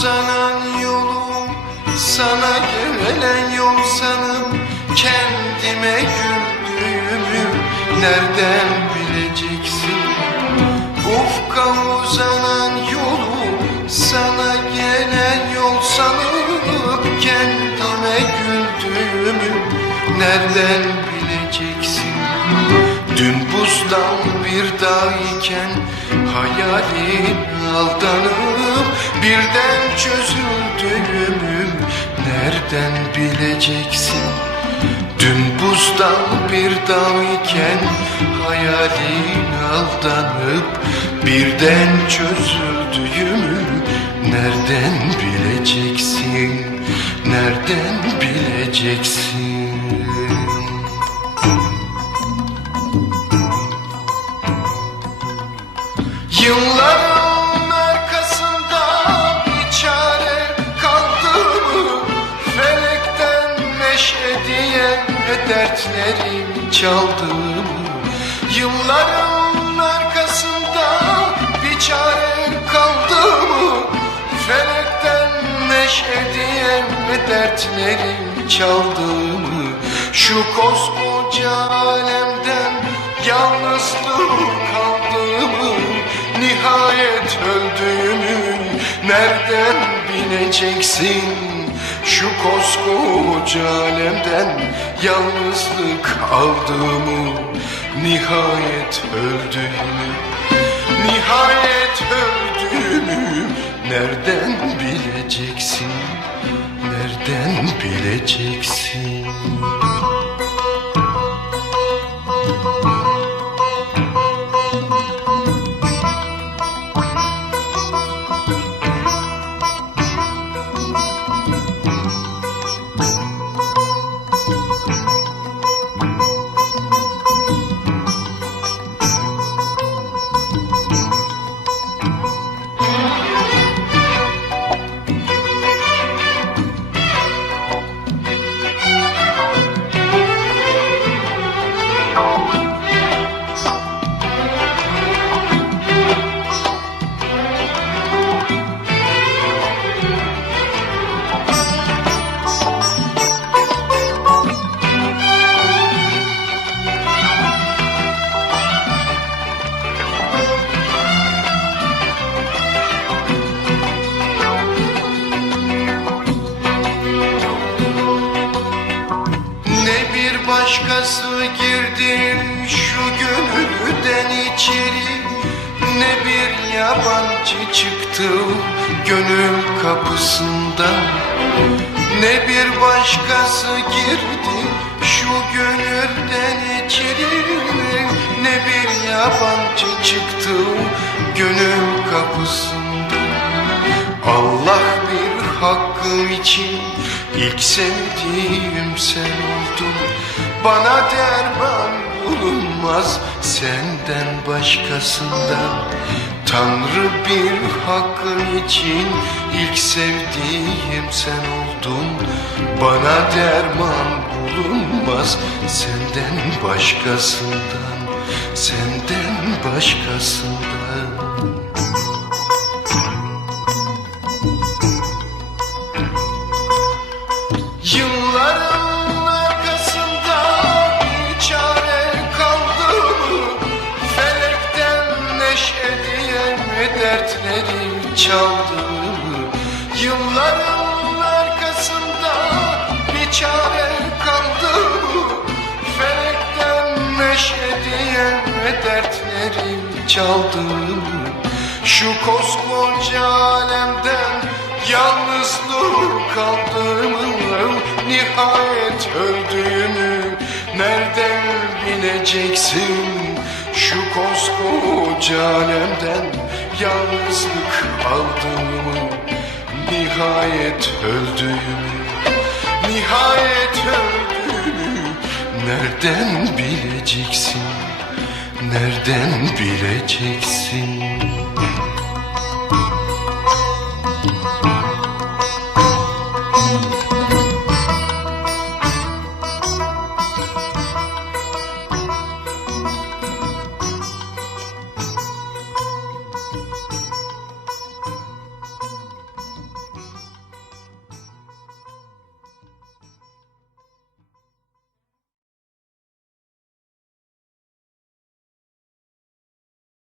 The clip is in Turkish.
uzanan yolu sana gelen yol sanıp kendime güldüğümü nereden bileceksin? Ufka uzanan yolu sana gelen yol sanıp kendime güldüğümü nereden bileceksin? Dün buzdan bir dağ iken hayalin aldanıp birden çözüldüğümü nereden bileceksin? Dün buzdan bir dağ iken hayalin aldanıp birden çözüldüğümü nereden bileceksin? Nereden bileceksin? Yılların arkasında bir çare kaldı mı? Felekten meşe diye dertlerim çaldı mı? Yılların arkasında bir çare kaldı mı? Felekten meşe diye dertlerim çaldı mı? Şu koskoca alemden yalnızlık kaldı mı? Nihayet öldüğümü nereden bileceksin? Şu koskoca alemden yalnızlık aldığımı Nihayet öldüğümü Nihayet öldüğümü nereden bileceksin? Nereden bileceksin? Başkası girdi şu gönülden içeri? Ne bir yabancı çıktı gönül kapısından Ne bir başkası girdi şu gönülden içeri? Ne bir yabancı çıktı gönül kapısından Allah bir hakkım için ilk sevdiğim sen oldun Bana derman bulunmaz senden başkasından Tanrı bir hakkın için ilk sevdiğim sen oldun. Bana derman bulunmaz senden başkasından. Senden başkasından dertlerim çaldı. Yılların arkasında bir çare kaldı. Felekten neşe diye dertlerim çaldı. Şu koskoca alemden yalnızlık kaldığımı Nihayet öldüğümü nereden bileceksin? Şu koskoca alemden yalnızlık aldığımı Nihayet öldüğümü Nihayet öldüğümü nereden bileceksin? Nereden bileceksin